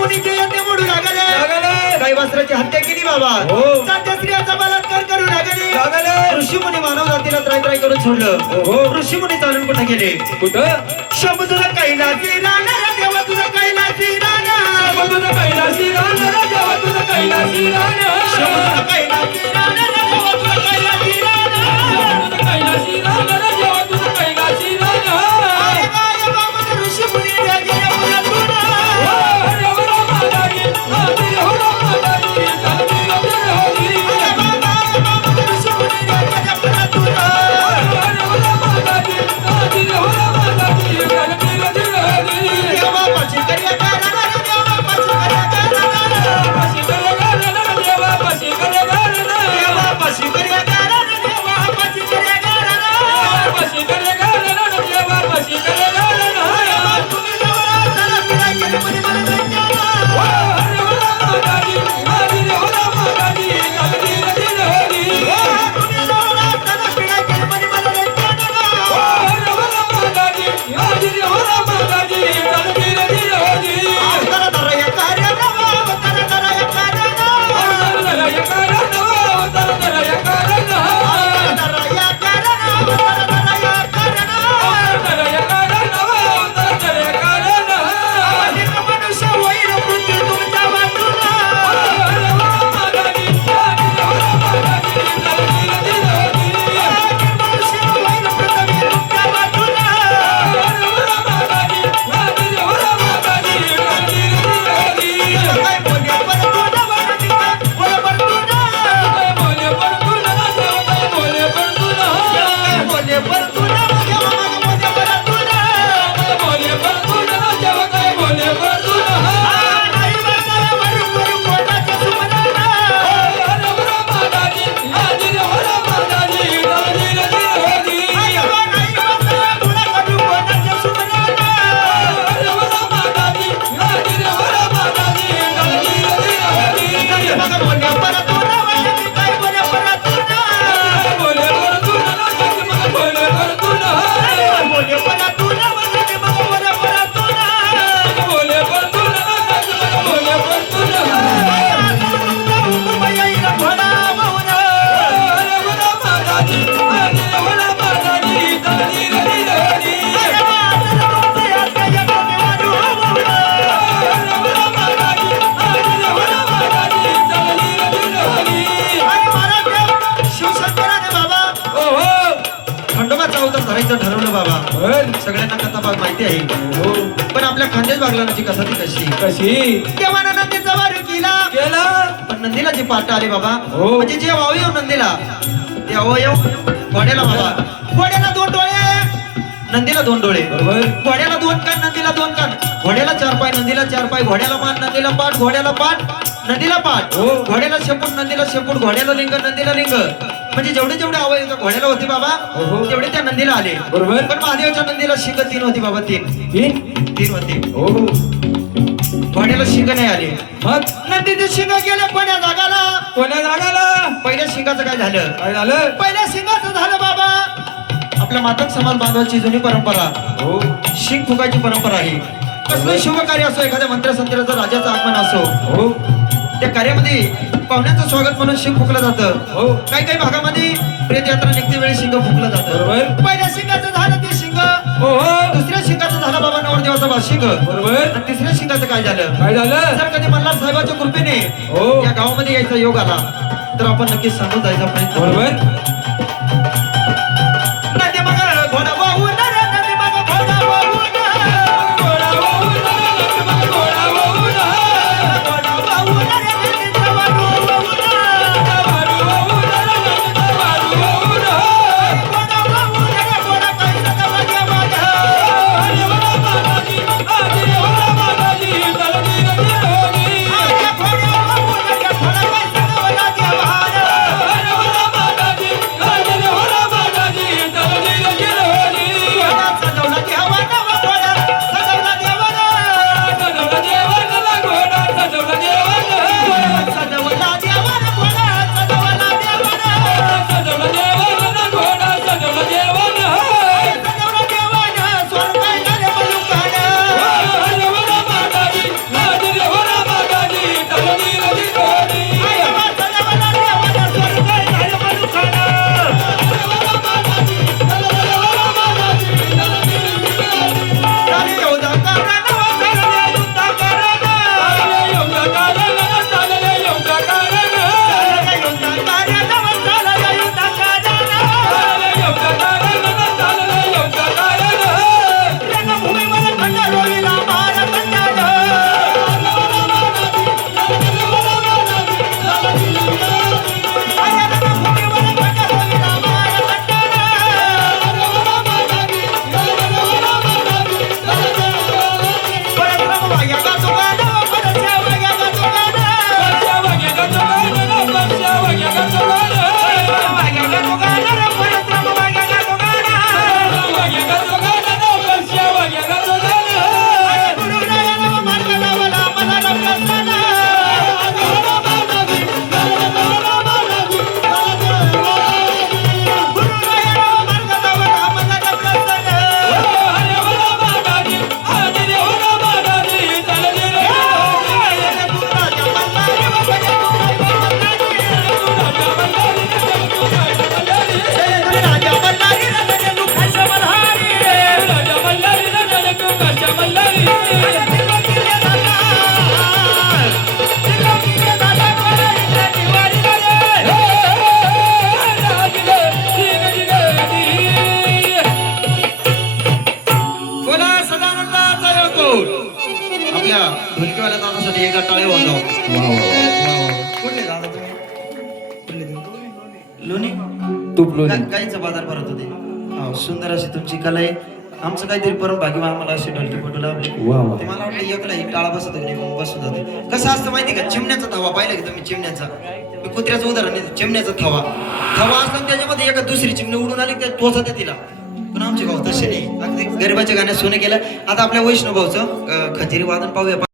मुनीचे यज्ञ मोडू लागले, काही वस्त्राची हत्या केली बाबा, सध्या स्त्रियांचा बलात्कार करू लागले, ऋषी मुनी मानव जातीला त्राय करून सोडलं. ऋषी मुनी चालून कुठे गेले? कुठं? शंभू तुझा कैलासी राहणार देवा, तुझा कैलासी राहणार, तुझं कैलासी राहणार देवा, तुझं कैलासी राहणार, शंभू तुझा कैलासी राहणार देवा, तुझा कैलासी राहणार, तुझं कैलासी राहणार देवा, तुझं कैलासी राहणार. अरे काय बाबा ऋषी मुनी गेले पुण्यातून. हरे हो राम दाजी, हरे हो राम दाजी, चालती रती होती. अरे बाबा ऋषी मुनी गेले पुण्यातून. हरे हो राम दाजी, हरे हो राम दाजी, चालती रती होती. देवा पाची करिया गाणार, देवा पाची करिया गाणार, पाशी करे गाणं देवा, पाशी करे गाणं, देवा पाची करिया गाणार, देवा पाची करिया गाणार. पाशी करे गाणं देवा, पाशी करे गाणं. तुम्ही जवळ चला फिराय केली म्हणे मला भेटायला. हरे हो राम दाजी, हरे हो राम दाजी, चालती रती होती. तुम्ही जवळ चला फिराय केली म्हणे मला भेटायला. हरे हो राम दाजी, हरे हो राम दाजी, चालती रती होती. अवतार धरा या कार्याला, अवतार धरा या कार्याला, अवतार धरा या कार्याला, अवतार धरा या कार्याला. अनेक मनुष्य होईल मृत्यू तुमच्या बाजूला. अनेक मनुष्य होईल पृथ्वी तुमच्या बाजूला. काय बोलले परतू ना, वराती काय बोल परतू ना. काय बोलले परतू ना, देवा मागं बोलले परतू ना. नाही बसायला वरून वरून पोटाच्या सुमराला. नाही बसायला तुला करू पोटाच्या सुमराला. मग बोलले परतू ना, वराती काय बोलले परतू ना. बोलले परतू ना, वराती मग बोलले परतू ना. शिवशंकराने बाबा खंडोबाचा अवतार धरायचं ठरवलं बाबा. सगळ्यांना कथा भाग माहिती आहे, पण आपल्या खानदेश बागलांची कथा ती कशी. कशी देवानं नंदीचा वार केला, केला? पण नंदीला जे पाठ आले बाबा, हो. म्हणजे जे अवयव नंदीला, ते अवयव घोड्याला बाबा, घोड्याला 2 डोळे, नंदीला 2 डोळे, बरोबर. घोड्याला 2 कान, नंदीला 2 कान, घोड्याला 4 पाय, नंदीला 4 पाय, घोड्याला मान, नंदीला पाठ, घोड्याला पाठ, नंदीला पाठ, हो. घोड्याला शेपूट, नंदीला शेपूट, घोड्याला लिंग, नंदीला लिंग, म्हणजे जेवढे जेवढे अवयव त्या घोड्याला होते बाबा, हो. तेवढे त्या नंदीला आले. बरोबर. पण महादेवाच्या नंदीला शिंग 3 होती बाबा, 3 होती. हो. घोड्याला शिंग नाही आले. मग नंदीचे शिंग गेले कोण्या जागाला. कोण्या जागाला? पहिल्या शिंगाचं काय झालं? काय झालं? पहिल्या शिंगाचं झालं बाबा, आपल्या मातक समाज बांधवाची जुनी परंपरा, हो. शिंग फुकायची परंपरा आहे. कसलं शुभ कार्य असो, एखाद्या मंत्रसंत्राचं राजाचं आगमन असो, हो. त्या कार्यामध्ये पाहुण्यांचं स्वागत म्हणून शिंग फुकलं जातं. हो. काही काही भागामध्ये प्रेतयात्रा निघते वेळी शिंग फुकलं जातं. बरोबर. पहिल्या शिंगाचं झालं ते शिंग, हो हो. दुसऱ्या शिंगाचं झालं बाबा नवरदेवाचा बाशिंग, बरोबर. आणि तिसऱ्या शिंगाचं काय झालं? काय झालं? जर कधी मल्हार साहेबाच्या कृपेने हो. या गावामध्ये यायचा योग आला, तर आपण नक्कीच सांगून जायचा प्रयत्न करू. बरोबर. नदी मग घोडा वाहून, नदी मग घोडा वाहून, घोडा वाहून, घोडा वाहून, घोडा वाहून, नदीचा वाडू वाहून, वाडू वाहून, वाडू वाहून, घोडा वाहून, घोडा काय सगळा देवाला. हरे हो राम दाजी, हरे हो राम दाजी, चालती रती होती. घोड्या वाहून, घोडा काय सगळा देवाला. हरे हो राम दाजी, एकदा टाळे वाजावं. वा वा वा. कुठले दादा तुम्ही? कुठले तुम्ही? लोणी तूप लोणी. गाईचा बाजार भरत होते. हो, सुंदर अशी तुमची कला आहे. आमचं काहीतरी परमभाग्य आम्हाला अशी ढोलकी पटू लावली. वा वा. ते मला वाटलं एकला एक टाळा बसत होती मग बसून जाते. कसं असतं माहिती का, चिमण्याचा थवा पाहिलं की तुम्ही? चिमण्याचा, मी कुत्र्याचं उदाहरण देतो. चिमण्याचा थवा असतो त्याच्यामध्ये एका दुसरी चिमणी उडून आली त्या टोचते तिला. पण आमचे भाऊ तसे नाही. अगदी गरीबाच्या गाण्यात सोनं केलं. आता आपल्या वैष्णव भाऊचं खंजिरी वादन पाहूया.